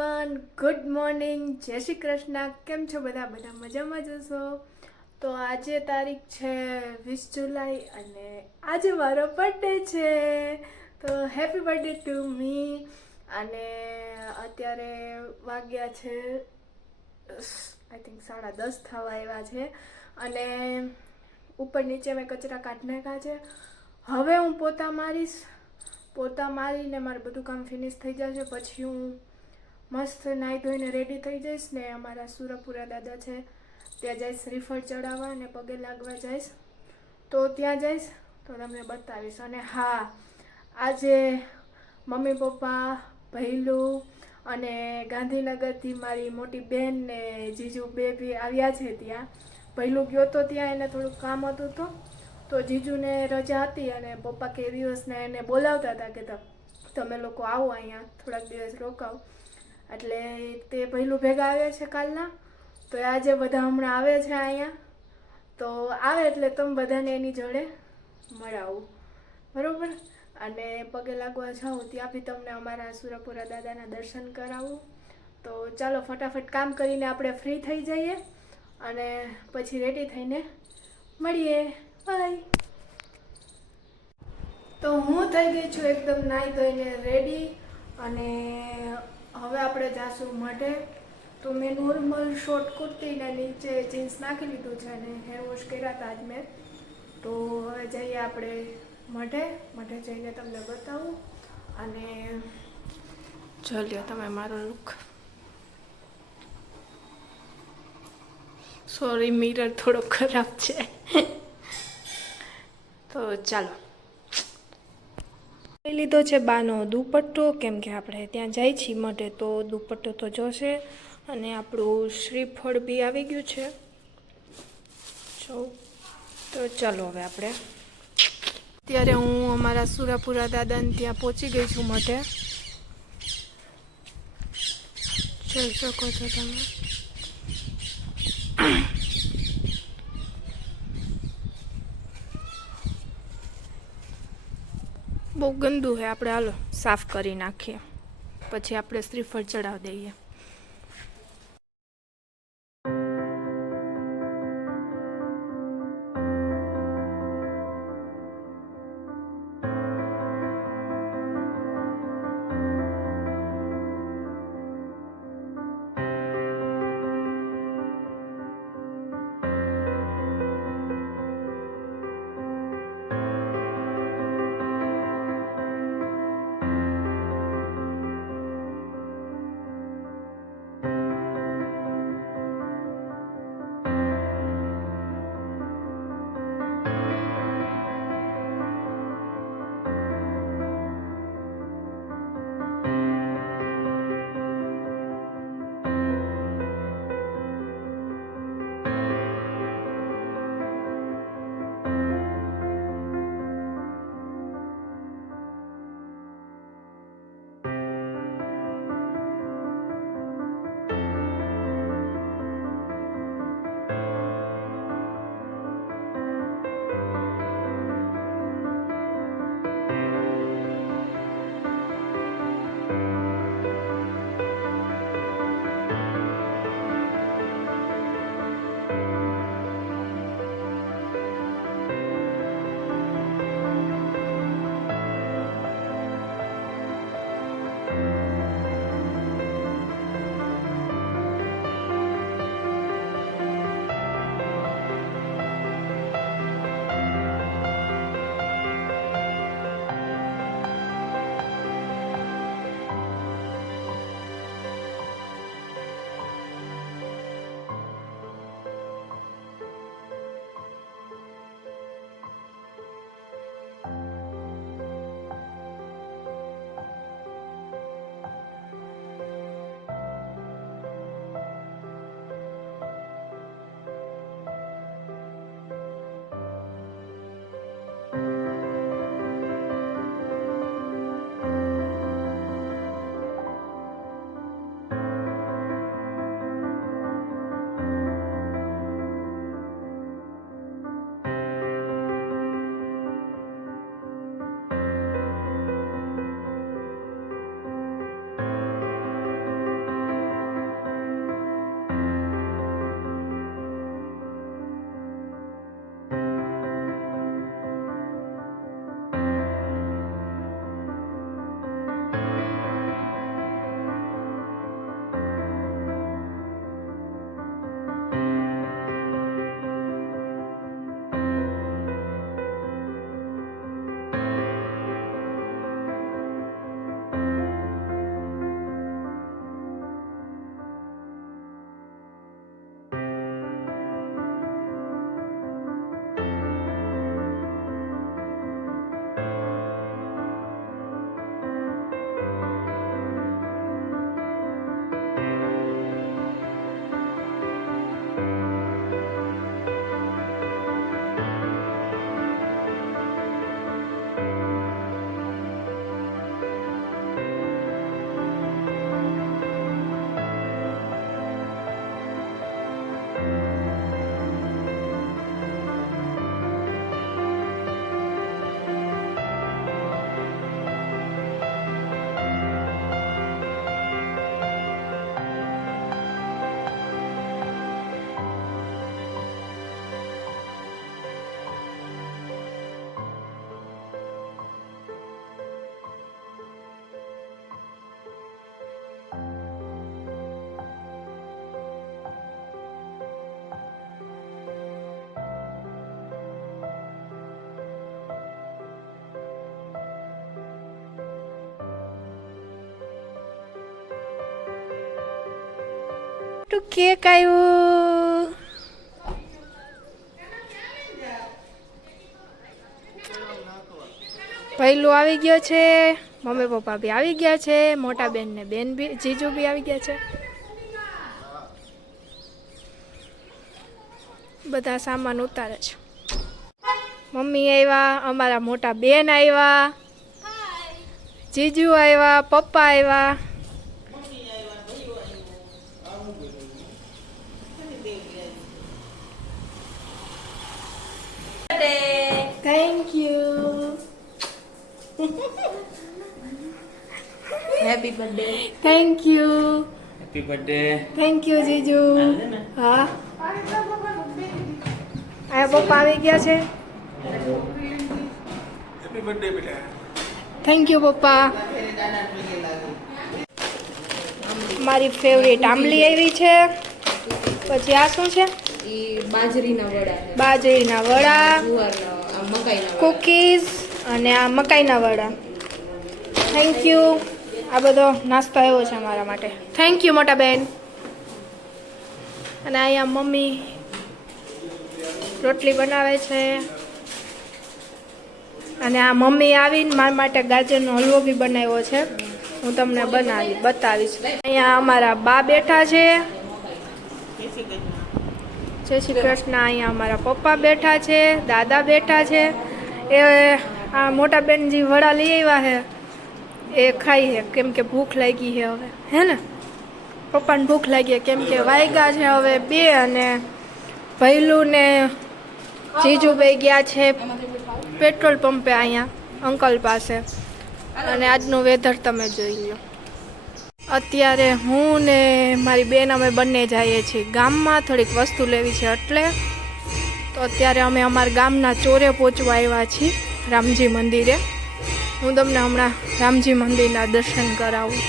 Everyone, good morning, જય શ્રી કૃષ્ણ. કેમ છો બધા? બધા મજામાં જશો. તો આજે તારીખ છે 20 જુલાઈ અને આજે મારો બર્થડે છે. તો હેપી બર્થડે ટુ મી. અને અત્યારે વાગ્યા છે આઈ થિંક 10:30 થવા આવ્યા છે. અને ઉપર નીચે મેં કચરા કાઢી નાખ્યા છે. હવે હું પોતા મારીશ. પોતા મારીને મારે બધું કામ ફિનિશ થઈ જશે. પછી હું મસ્ત નાહી ધોઈને રેડી થઈ જઈશ ને અમારા સુરપુરા દાદા છે ત્યાં જઈશ શ્રીફળ ચડાવવા અને પગે લાગવા જઈશ. તો ત્યાં જઈશ તો તમને બતાવીશ. અને હા, આજે મમ્મી પપ્પા, ભૈલું અને ગાંધીનગરથી મારી મોટી બેન ને જીજુ બે બી આવ્યા છે. ત્યાં ભૈલું ગયો તો ત્યાં એને થોડુંક કામ હતું તો જીજુને રજા હતી અને પપ્પા કે દિવસને એને બોલાવતા હતા કે તમે લોકો આવો અહીંયા થોડાક દિવસ રોકાવ. એટલે તે ભૈલું ભેગા આવ્યા છે કાલના. તો આજે બધા હમણાં આવે છે અહીંયા. તો આવે એટલે તમે બધાને એની જોડે મળાવું, બરાબર. અને પગે લાગવા જાઉં ત્યાં બી તમને અમારા સુરપુરા દાદાના દર્શન કરાવું. તો ચાલો ફટાફટ કામ કરીને આપણે ફ્રી થઈ જઈએ અને પછી રેડી થઈને મળીએ. બાય. તો હું થઈ ગઈ છું એકદમ નાહી ધોઈને રેડી. અને હવે આપણે જાશું મઢે. તો મેં નોર્મલ શોર્ટ કુર્તીને નીચે જીન્સ નાખી લીધું છે અને હેર વોશ કર્યા હતા આજ મેં. તો હવે જઈએ આપણે મઢે જઈને તમને બતાવું. અને જો લ્યો તમે મારો લુક. સોરી, મિરર થોડો ખરાબ છે. તો ચાલો. લઈ લીધો છે બાનો દુપટ્ટો, કેમ કે આપણે ત્યાં જાય છીએ મઢે તો દુપટ્ટો તો જોશે. અને આપણું શ્રીફળ બી આવી ગયું છે. તો ચાલો હવે આપણે. અત્યારે હું અમારા સુરાપુરા દાદાને ત્યાં પહોંચી ગઈ છું મઢે. જોઈ શકો છો તમે. બહુ ગંદુ છે, આપણે હાલો સાફ કરી નાખીએ પછી આપણે શ્રીફળ ચડાવી દઈએ. મોટું કેક આવ્યું. પહેલું આવી ગયો છે, મમ્મી પપ્પા બી આવી ગયા છે, મોટા બેન ને બેન બી જીજુ બી આવી ગયા છે. બધા સામાન ઉતારે છે. મમ્મી આવ્યા, અમારા મોટા બેન આવ્યા, જીજુ આવ્યા, પપ્પા આવ્યા. Thank you. Happy birthday. Thank you. Happy birthday. Thank you જીજુ. હા આ પપ્પા આવી ગયા છે. હેપી બર્થડે બેટા. થેન્ક યુ પપ્પા. મારી ફેવરેટ આંબલી આવી છે. પછી આ શું છે? એ બાજરીના વડા છે. બાજરીના વડા, જુવારના આ મકાઈના વડા. કુકીઝ અને આ મકાઈના વડા. Thank you. આ બધો નાસ્તો આવ્યો છે અમારા માટે. થેન્ક યુ મોટા બેન. અને અહીંયા મમ્મી રોટલી બનાવે છે. અને આ મમ્મી આવીને મારા માટે ગાજરનો હલવો બી બનાવ્યો છે. હું તમને બતાવીશ. અહીંયા અમારા બા બેઠા છે. જય શ્રી કૃષ્ણ. અહીંયા અમારા પપ્પા બેઠા છે, દાદા બેઠા છે. એ આ મોટા બેન જે વડા લઈ આવ્યા છે એ ખાઈ છે, કેમ કે ભૂખ લાગી છે હવે, હે ને? પપ્પાને ભૂખ લાગી કેમ કે વાગ્યા છે હવે 2 અને ભૈલું ને જીજુ બે ગયા છે પેટ્રોલ પંપે અહીંયા અંકલ પાસે. અને આજનું વેધર તમે જોઈ લો. અત્યારે હું ને મારી બેન અમે બંને જઈએ છીએ ગામમાં, થોડીક વસ્તુ લેવી છે એટલે. તો અત્યારે અમે અમારા ગામના ચોરે પહોંચવા આવ્યા છીએ, રામજી મંદિરે. હું તમને હમણાં રામજી મંદિરના દર્શન કરાવું.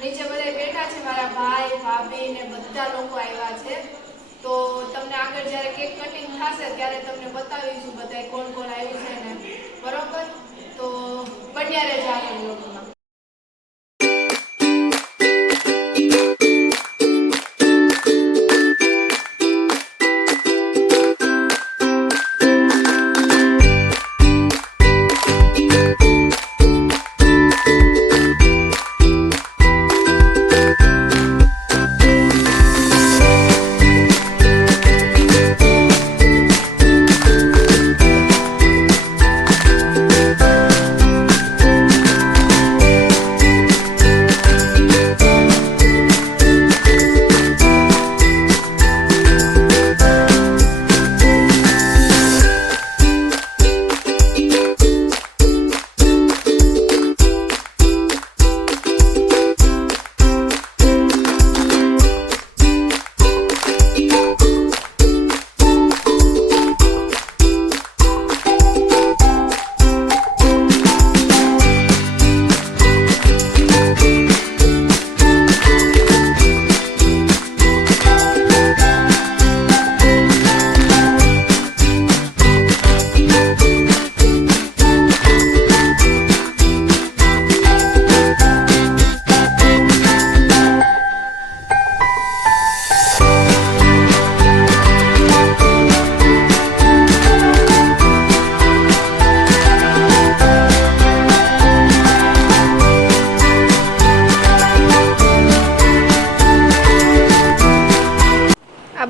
નીચે બધા બેઠા છે, મારા ભાઈ ભાભી ને બધા લોકો આવ્યા છે. તો તમને આગળ જ્યારે કેક કટિંગ થશે ત્યારે તમને બતાવીશું બધા કોણ કોણ આવ્યું છે ને, બરોબર? તો બન્યા રહેજો આગળ લોકોમાં.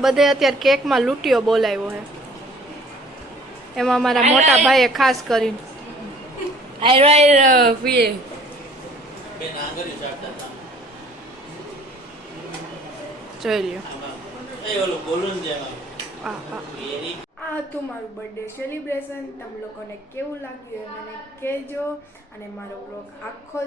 બધે અત્યારે કેકમાં લૂંટીઓ બોલાવ્યો છે. એમાં મારા મોટા ભાઈએ ખાસ કરીને જોઈ લ્યો. આ હતું મારું બર્થડે સેલિબ્રેશન. તમે લોકોને કેવું લાગ્યું એ મને કહેજો. અને મારો બ્લોગ આખો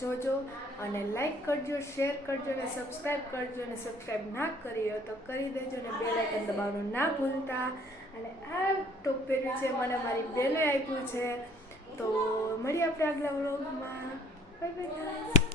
જોજો અને લાઈક કરજો, શેર કરજો અને સબસ્ક્રાઈબ કરજો. અને સબસ્ક્રાઈબ ના કરી હોય તો કરી દેજો અને બેલ આઇકન દબાવવાનું ના ભૂલતા. અને આ ટોપ પહેર્યું છે મને મારી બેને આપ્યું છે. તો મળીએ આપણે આગલા વ્લોગમાં. Bye bye.